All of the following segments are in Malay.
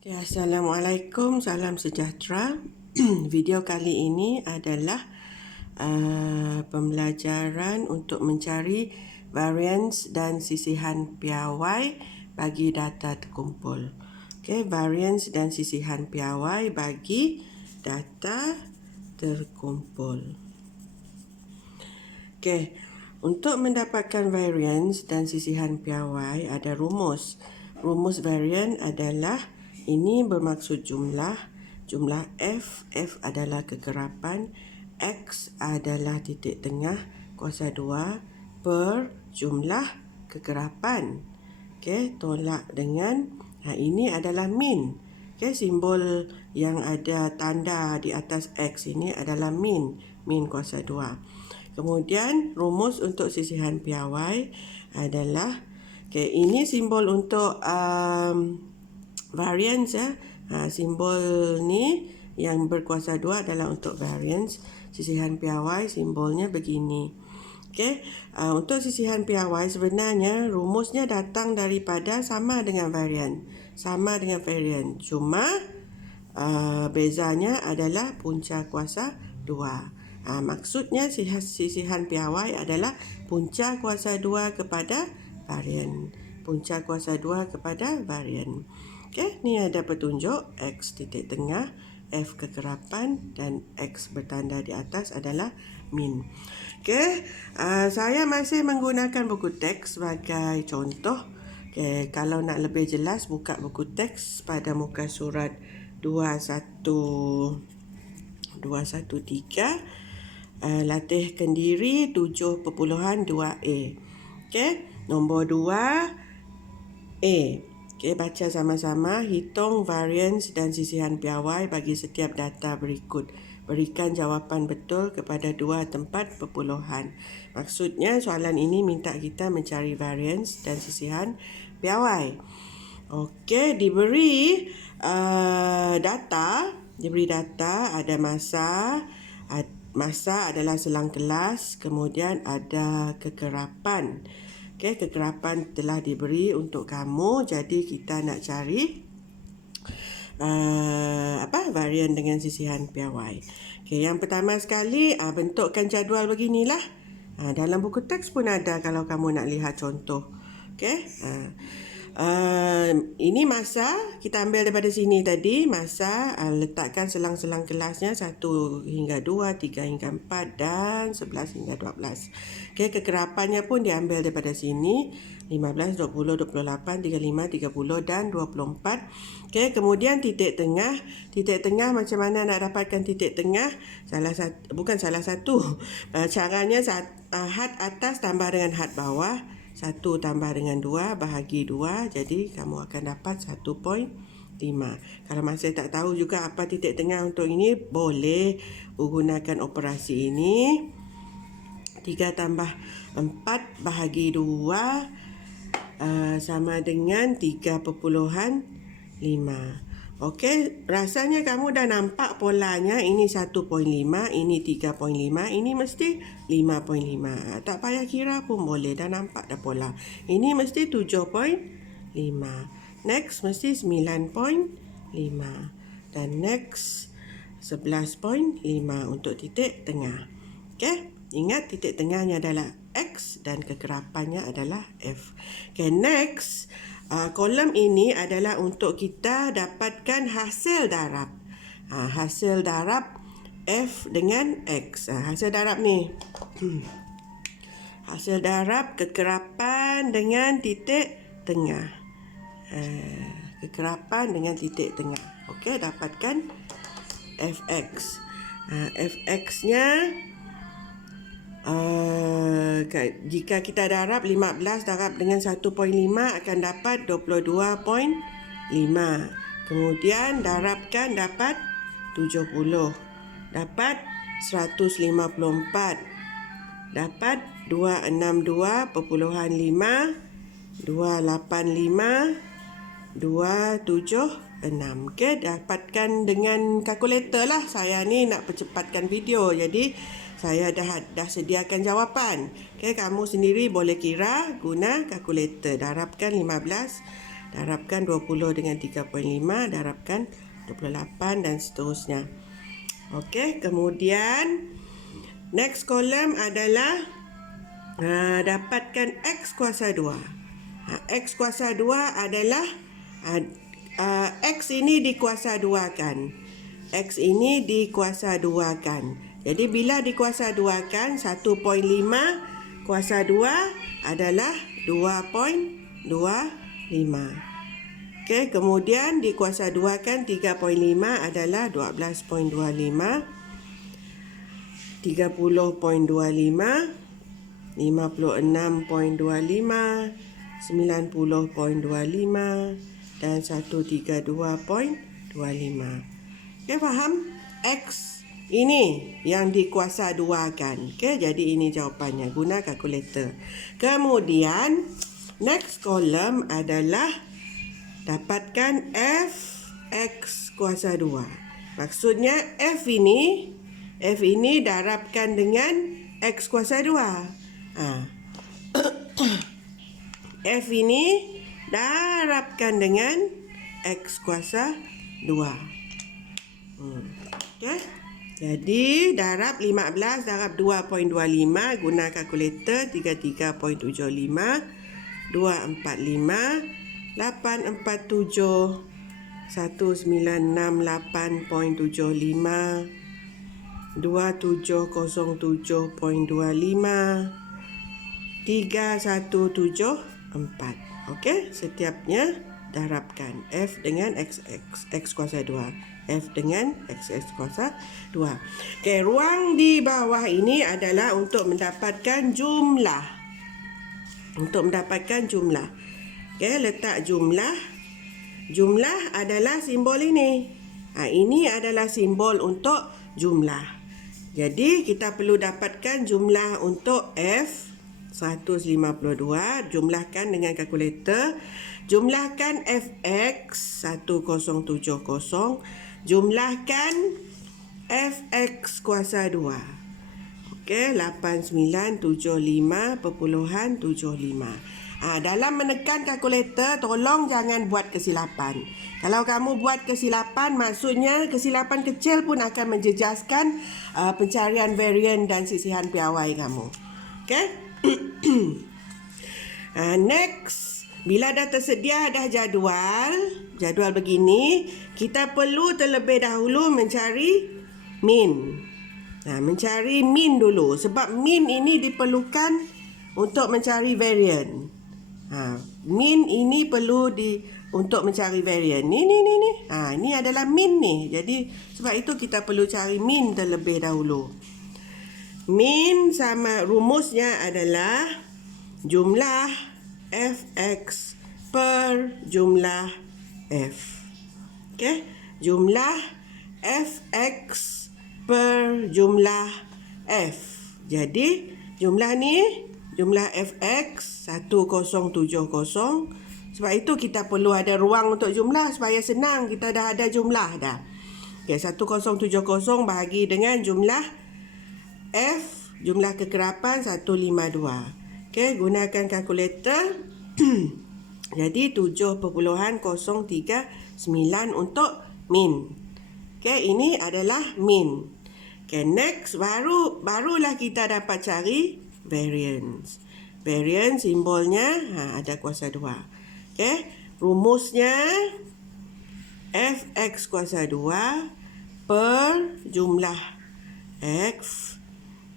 Okay, Assalamualaikum, salam sejahtera. Video kali ini adalah pembelajaran untuk mencari variance dan sisihan piawai bagi data terkumpul. Okay, variance dan sisihan piawai bagi data terkumpul. Okay, untuk mendapatkan variance dan sisihan piawai ada rumus. Rumus variance adalah ini bermaksud jumlah F adalah kekerapan, X adalah titik tengah kuasa 2 per jumlah kekerapan. Okey, tolak dengan ini adalah min. Okey, simbol yang ada tanda di atas X ini adalah min kuasa 2. Kemudian rumus untuk sisihan piawai adalah ini simbol untuk variance ya. Simbol ni yang berkuasa 2 adalah untuk variance. Sisihan piawai simbolnya begini. Okey, untuk sisihan piawai sebenarnya rumusnya datang daripada sama dengan variance. Cuma bezanya adalah punca kuasa 2. Maksudnya sisihan piawai adalah punca kuasa 2 kepada varian. Punca kuasa 2 kepada varian. Okey, ni ada petunjuk X titik tengah, F kekerapan dan X bertanda di atas adalah min. Okey, saya masih menggunakan buku teks sebagai contoh. Okey, kalau nak lebih jelas buka buku teks pada muka surat 213. Latih kendiri 7.2a. Okey, nombor 2a. Okey, baca sama-sama. Hitung variance dan sisihan piawai bagi setiap data berikut. Berikan jawapan betul kepada dua tempat perpuluhan. Maksudnya soalan ini minta kita mencari variance dan sisihan piawai. Okey, diberi data ada masa adalah selang kelas, kemudian ada kekerapan. Okey, kekerapan telah diberi untuk kamu, jadi kita nak cari varian dengan sisihan piawai. Okey, yang pertama sekali bentukkan jadual beginilah. Dalam buku teks pun ada kalau kamu nak lihat contoh. Okey. Ini masa kita ambil daripada sini tadi. Masa letakkan selang-selang kelasnya 1 hingga 2, 3 hingga 4 dan 11 hingga 12. Okey, kekerapannya pun diambil daripada sini 15, 20, 28, 35, 30 dan 24. Okey, kemudian titik tengah. Titik tengah macam mana nak dapatkan titik tengah? Caranya had atas tambah dengan had bawah. 1 tambah dengan 2 bahagi 2, jadi kamu akan dapat 1.5. Kalau masih tak tahu juga apa titik tengah untuk ini, boleh gunakan operasi ini. 3 tambah 4 bahagi 2 sama dengan 3.5. Okey, rasanya kamu dah nampak polanya. Ini 1.5, ini 3.5, ini mesti 5.5. Tak payah kira pun boleh, dah nampak dah pola. Ini mesti 7.5. Next mesti 9.5. Dan next 11.5 untuk titik tengah. Okey, ingat titik tengahnya adalah X dan kekerapannya adalah F. Okey, next kolom ini adalah untuk kita dapatkan hasil darab. Hasil darab F dengan X. Hasil darab ni. Hasil darab kekerapan dengan titik tengah. Kekerapan dengan titik tengah. Okey, dapatkan Fx. Fx-nya jika kita darab 15 darab dengan 1.5 akan dapat 22.5. Kemudian darabkan dapat 70. Dapat 154. Dapat 262.5, 285, 276. Okey, dapatkan dengan kalkulator lah. Saya ni nak percepatkan video, jadi saya dah sediakan jawapan. Okey, kamu sendiri boleh kira guna kalkulator. Darabkan 15 darabkan 20 dengan 3.5, darabkan 28 dan seterusnya. Okey, kemudian next column adalah dapatkan X kuasa 2. X kuasa 2 adalah X ini dikuasa 2kan. X ini dikuasa 2kan. Jadi bila dikuasa 2kan, 1.5 kuasa 2 adalah 2.25. Okey, kemudian dikuasa 2kan 3.5 adalah 12.25. 30.25, 56.25, 90.25 dan 132.25. Okey, faham? X ini yang dikuasa 2 kan. Okey, jadi ini jawapannya. Guna kalkulator. Kemudian next column adalah dapatkan F X kuasa 2. Maksudnya F ini darabkan dengan X kuasa 2. F ini darabkan dengan X kuasa 2. Okey. Jadi darab 15 darab 2.25, guna kalkulator 33.75, 245, 847, 1968.75, 2707.25, 3174. Okey, setiapnya darabkan F dengan X kuasa 2. F dengan X kuasa 2. Okey, ruang di bawah ini adalah untuk mendapatkan jumlah. Okey, letak jumlah. Jumlah adalah simbol ini. Ini adalah simbol untuk jumlah. Jadi kita perlu dapatkan jumlah untuk F 152. Jumlahkan dengan kalkulator. Jumlahkan Fx 1070. Jumlahkan Fx kuasa 2. Okey, 8975.75. Dalam menekan kalkulator, tolong jangan buat kesilapan. Kalau kamu buat kesilapan, maksudnya kesilapan kecil pun akan menjejaskan pencarian varian dan sisihan piawai kamu. Okey? Next. Bila dah tersedia dah jadual begini, kita perlu terlebih dahulu mencari min. Mencari min dulu sebab min ini diperlukan untuk mencari varian. Min ini perlu untuk mencari varian. Ni. Ini adalah min ni. Jadi sebab itu kita perlu cari min terlebih dahulu. Min sama rumusnya adalah jumlah Fx per jumlah F. Okey, jumlah Fx per jumlah F. Jadi jumlah ni, jumlah Fx 1070. Sebab itu kita perlu ada ruang untuk jumlah supaya senang, kita dah ada jumlah dah. Okey, 1070 bahagi dengan jumlah F, jumlah kekerapan 152. Okey, gunakan kalkulator. Jadi 7.039 untuk min. Okey, ini adalah min. Okey, next barulah kita dapat cari variance. Variance simbolnya ada kuasa 2. Okey, rumusnya Fx kuasa 2 per jumlah X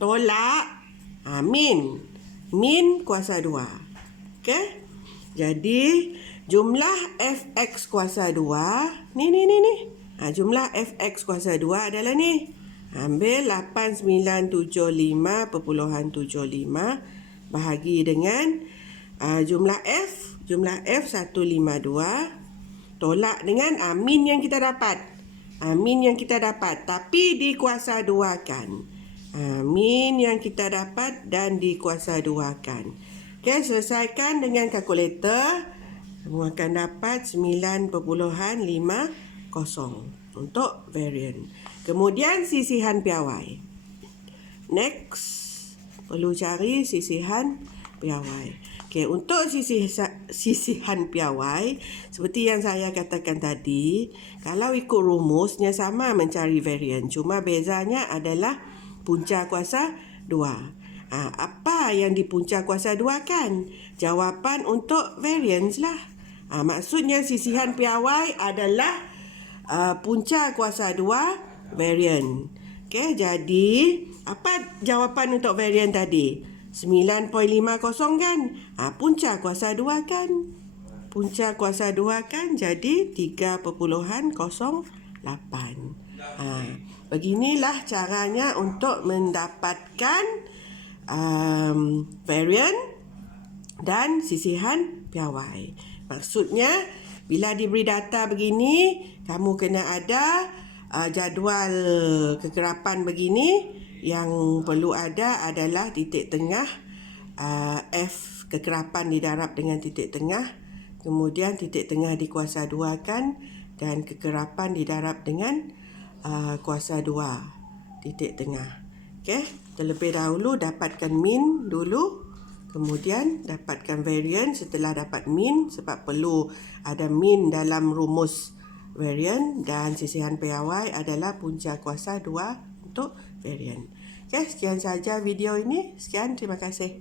tolak min. Min kuasa 2. Okey? Jadi jumlah Fx kuasa 2 ni. Jumlah Fx kuasa 2 adalah ni. Ambil 8975.75 bahagi dengan jumlah F. Jumlah F 152 tolak dengan min yang kita dapat. Min yang kita dapat tapi dikuasa 2 kan. Min yang kita dapat dan dikuasa 2 kan. Okey, selesaikan dengan kalkulator. Kamu akan dapat 9.50 untuk varian. Kemudian sisihan piawai. Next, perlu cari sisihan piawai. Okey, untuk sisihan piawai, seperti yang saya katakan tadi, kalau ikut rumusnya sama mencari varian. Cuma bezanya adalah punca kuasa 2. Apa yang di punca kuasa 2 kan? Jawapan untuk variance lah. Maksudnya sisihan piawai adalah punca kuasa 2 varian. Okey, jadi apa jawapan untuk varian tadi? 9.50 kan? Punca kuasa 2 kan? Punca kuasa 2 kan? Jadi 3.08. Beginilah caranya untuk mendapatkan varian dan sisihan piawai. Maksudnya, bila diberi data begini, kamu kena ada jadual kegerapan begini. Yang perlu ada adalah titik tengah, F kegerapan didarab dengan titik tengah, kemudian titik tengah dikuasa 2 kan, dan kegerapan didarab dengan kuasa 2 titik tengah. Okey, terlebih dahulu dapatkan min dulu, kemudian dapatkan varian setelah dapat min, sebab perlu ada min dalam rumus varian, dan sisihan piawai adalah punca kuasa 2 untuk varian. Okey, sekian saja video ini. Sekian, terima kasih.